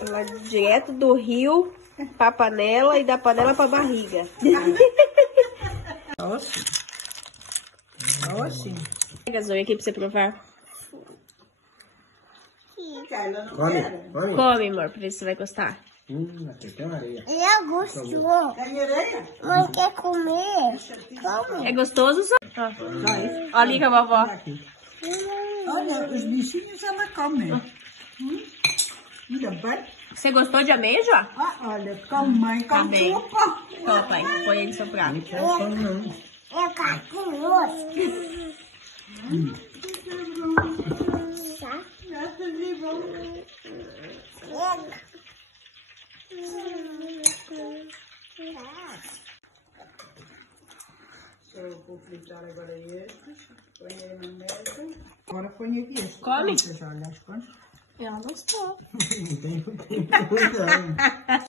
Ela direto do rio pra panela e da panela pra barriga. Só assim. Só assim. Pega a Zoe aqui pra você provar. Come. Come, amor, pra ver se você vai gostar. Aqui tem uma areia. Eu gosto. Mãe quer comer? Come. É gostoso, só? Olha ali com a vovó. Olha, os bichinhos ela come. Ainda bem. Você gostou de ameijoa? Ah, olha, com mãe, Tá com bem. sopa. Toma, pai. Põe aí no seu prato. Não quero pão, não. Eu quero comer. Eu vou fritar agora estes. Põe aí na mesa. Agora põe aqui estes. Come. Olha as contas. Ela gostou. Não tem.